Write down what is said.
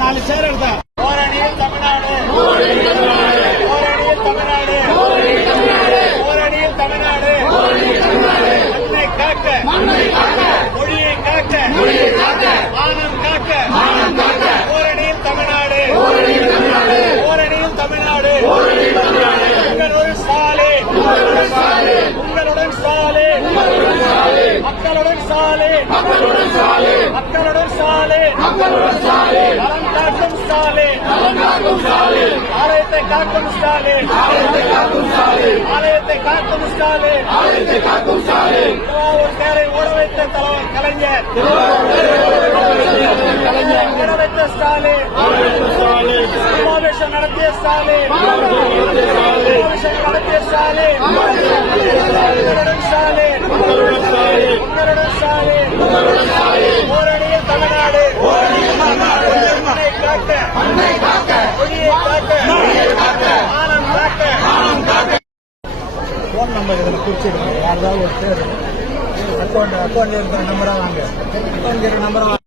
நாலு சேர் எடுத்தா ஓரணியில் தமிழ்நாடு, ஓரணியில் தமிழ்நாடு, ஓரணியில் தமிழ்நாடு, மண்ணை காக்க, மொழியை காக்க, மானம் காக்க, ஓரணியில் தமிழ்நாடு, ஓரணியில் தமிழ்நாடு, உங்களுடன் ஸ்டாலின், உங்களுடன் ஸ்டாலின், மக்களுடன் ஸ்டாலின், மக்களுடன் ஸ்டாலின், நலம் காக்கும் ஸ்டாலின், ஆலயத்தை காக்கும் ஸ்டாலின், ஆலயத்தை காக்கும் ஸ்டாலின், திருவாவூர் தேரை ஓட வைத்த தலைவர் கலைஞர், ஓட வைத்த ஸ்டாலின், சமாவேசம் நடத்திய ஸ்டாலின், சமாவேசம் நடத்திய ஸ்டாலின், உங்களுடன் ஸ்டாலின், உங்களுடன் ஸ்டாலின், ஓரணியில் தமிழ்நாடு, மண்ணை காக்க, மொழியை காக்க, மானம் காக்க. போன் நம்பர் இதில் குறிச்சிடுங்க. யாராவது ஒரு பேர் அக்கௌண்ட் இருக்கிற நம்பரா வாங்க, அக்கௌண்ட் இருக்கிற நம்பரா